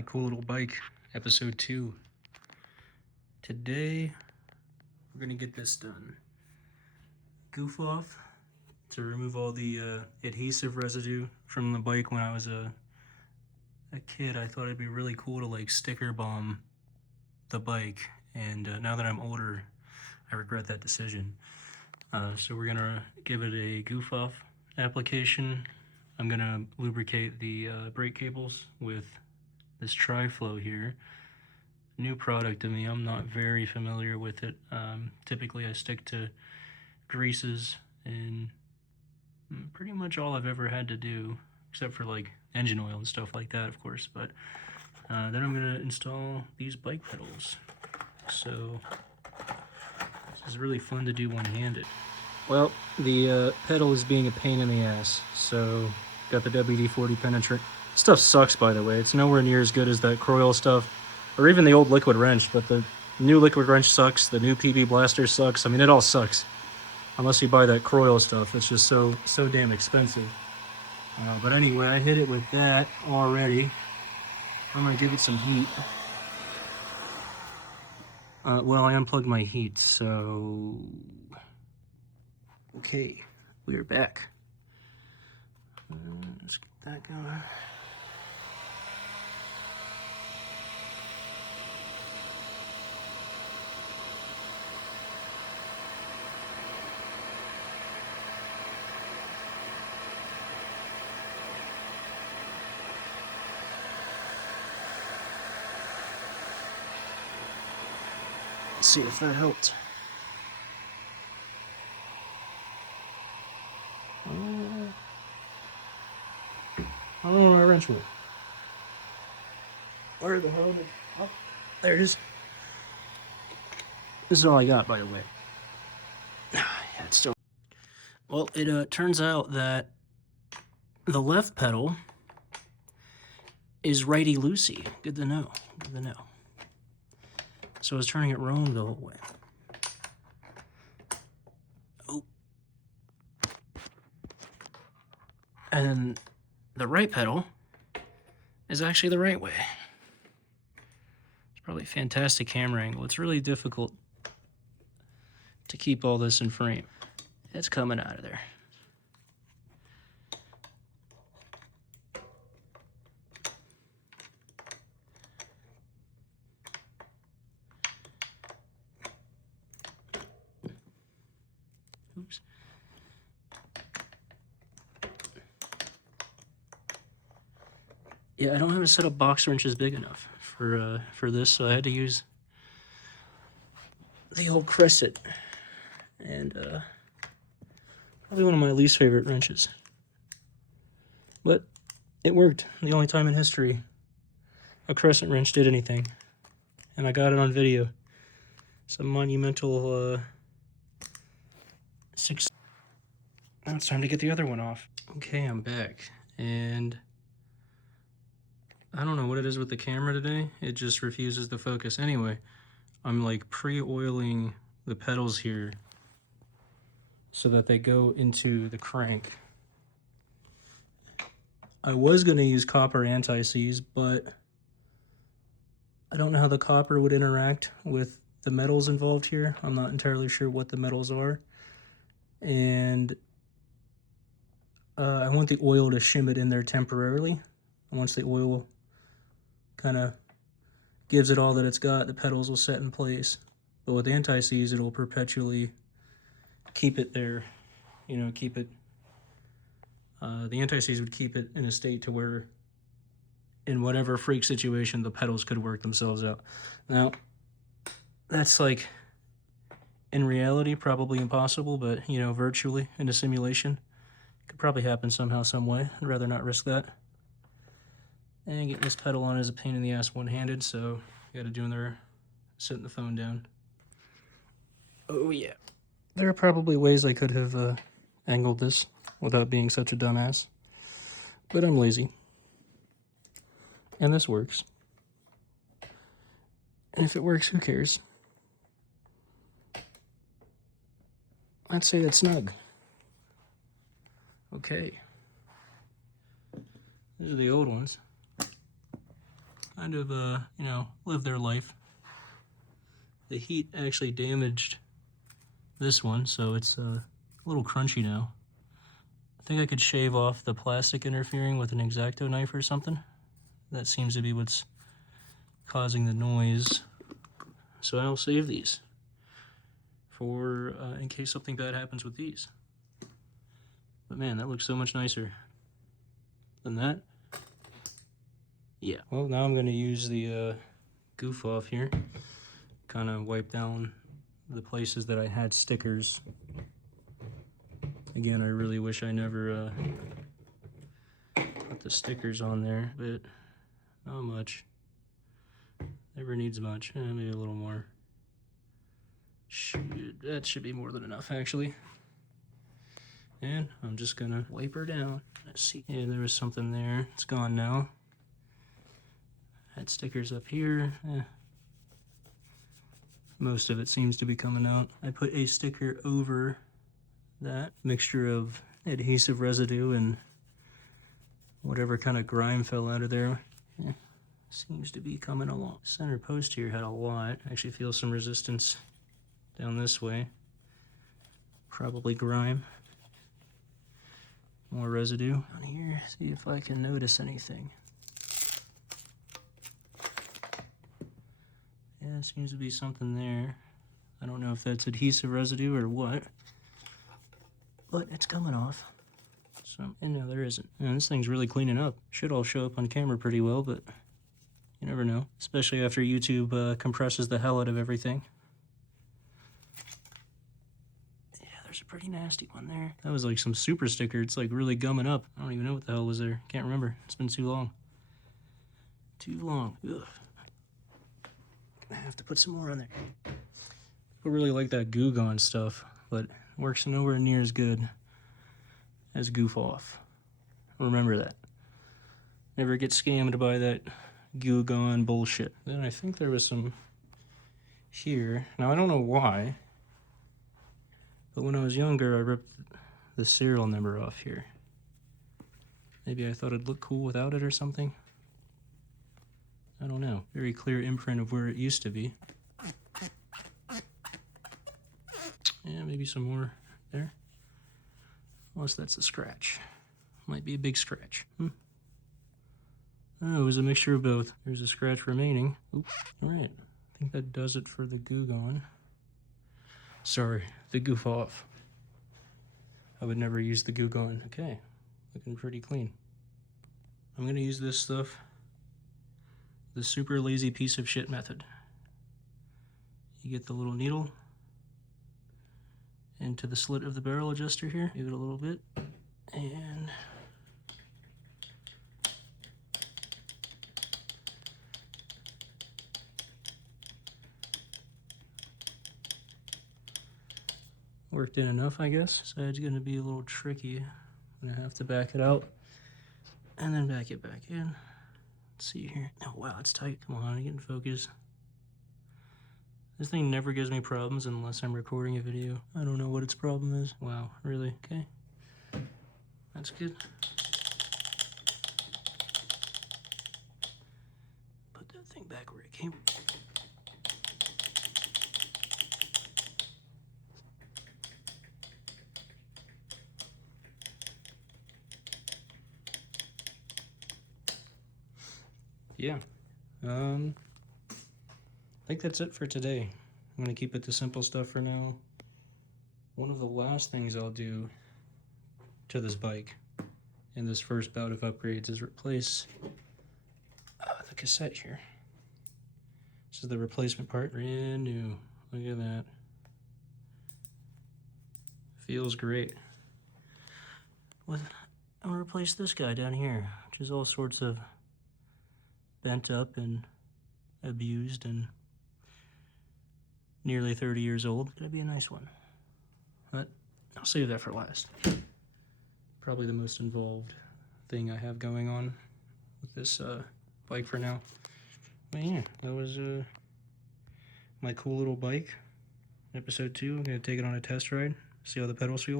My cool little bike, episode 2. Today, we're gonna get this done. Goof off to remove all the adhesive residue from the bike. When I was a kid, I thought it'd be really cool to like sticker bomb the bike, and now that I'm older, I regret that decision. So we're gonna give it a goof off application. I'm gonna lubricate the brake cables with this tri-flow here. New product to me. I'm not very familiar with it. Typically I stick to greases, and pretty much all I've ever had to do, except for like engine oil and stuff like that, of course. But then I'm gonna install these bike pedals. So this is really fun to do one-handed. Well, the pedal is being a pain in the ass. So got the WD-40 penetrant. Stuff sucks, by the way. It's nowhere near as good as that Croyle stuff, or even the old liquid wrench, but the new liquid wrench sucks. The new PB blaster sucks. I mean, it all sucks. Unless you buy that Croyle stuff. It's just so damn expensive. But anyway, I hit it with that already. I'm gonna give it some heat. Well, I unplugged my heat, so... Okay, we are back. Let's get that going. Let's see if that helped. I don't know where my wrench went. Where the hell did it? Oh, there it is. This is all I got, by the way. Yeah, it's still... Well, it turns out that the left pedal is righty-loosey. Good to know. Good to know. So I was turning it wrong the whole way. Oh. And the right pedal is actually the right way. It's probably a fantastic camera angle. It's really difficult to keep all this in frame. It's coming out of there. Oops. Yeah, I don't have a set of box wrenches big enough for this, so I had to use the old Crescent, and probably one of my least favorite wrenches. But it worked. The only time in history a Crescent wrench did anything, and I got it on video. It's a monumental success. Now it's time to get the other one off. Okay, I'm back, and I don't know what it is with the camera today. It just refuses to focus. Anyway, I'm like pre-oiling the pedals here so that they go into the crank. I was going to use copper anti-seize, but I don't know how the copper would interact with the metals involved here. I'm not entirely sure what the metals are. And I want the oil to shim it in there temporarily. And once the oil kind of gives it all that it's got, the pedals will set in place. But with anti-seize, it'll perpetually keep it there, you know, keep it, the anti-seize would keep it in a state to where in whatever freak situation, the pedals could work themselves out. Now, that's like, in reality, probably impossible, but, you know, virtually, in a simulation, could probably happen somehow, some way. I'd rather not risk that. And getting this pedal on is a pain in the ass one-handed, so you gotta do another setting the phone down. Oh yeah. There are probably ways I could have angled this without being such a dumbass, but I'm lazy. And this works. And if it works, who cares? I'd say that's snug. Okay. These are the old ones. kind of, you know, live their life. The heat actually damaged this one, so it's a little crunchy now. I think I could shave off the plastic interfering with an X-Acto knife or something. That seems to be what's causing the noise. So I'll save these for in case something bad happens with these. But man, that looks so much nicer than that. Yeah. Well, now I'm going to use the goof off here. Kind of wipe down the places that I had stickers. Again, I really wish I never put the stickers on there, but not much. Never needs much. Maybe a little more. That should be more than enough, actually. And I'm just gonna wipe her down. Let's see. Yeah, there was something there. It's gone now. Had stickers up here. Most of it seems to be coming out. I put a sticker over that mixture of adhesive residue and whatever kind of grime fell out of there. Yeah, seems to be coming along. Center post here had a lot. I actually feel some resistance down this way. Probably grime. More residue on here. See if I can notice anything. Yeah, seems to be something there. I don't know if that's adhesive residue or what, but it's coming off. So, and no, there isn't. Man, this thing's really cleaning up. Should all show up on camera pretty well, but you never know. Especially after YouTube compresses the hell out of everything. Yeah, there's a pretty nasty one there. That was like some super sticker. It's like really gumming up. I don't even know what the hell was there. Can't remember. It's been too long. Too long. Ugh. I have to put some more on there. People really like that Goo Gone stuff, but it works nowhere near as good as Goof Off. Remember that. Never get scammed by that Goo Gone bullshit. Then I think there was some here. Now I don't know why, but when I was younger I ripped the serial number off here. Maybe I thought it'd look cool without it or something. I don't know. Very clear imprint of where it used to be. Yeah, maybe some more there. Unless that's a scratch. Might be a big scratch. Oh, it was a mixture of both. There's a scratch remaining. Oops. Alright. I think that does it for the Goo Gone. Sorry, the Goof Off. I would never use the Goo Gone. Okay. Looking pretty clean. I'm gonna use this stuff. The super lazy piece of shit method. You get the little needle into the slit of the barrel adjuster here, give it a little bit, and worked in enough, I guess. So it's gonna be a little tricky. I'm gonna have to back it out and then back it back in. Let's see here. Oh wow, it's tight. Come on, get in focus. This thing never gives me problems unless I'm recording a video. I don't know what its problem is. Wow, really? Okay. That's good. Put that thing back where it came. Yeah. I think that's it for today. I'm gonna keep it to simple stuff for now. One of the last things I'll do to this bike in this first bout of upgrades is replace the cassette here. This is the replacement part, brand new. Look at that. Feels great. I'm gonna replace this guy down here, which is all sorts of bent up and abused and nearly 30 years old. It's gonna be a nice one, but I'll save that for last. Probably the most involved thing I have going on with this bike for now. But yeah, that was my cool little bike. Episode 2. I'm gonna take it on a test ride, see how the pedals feel.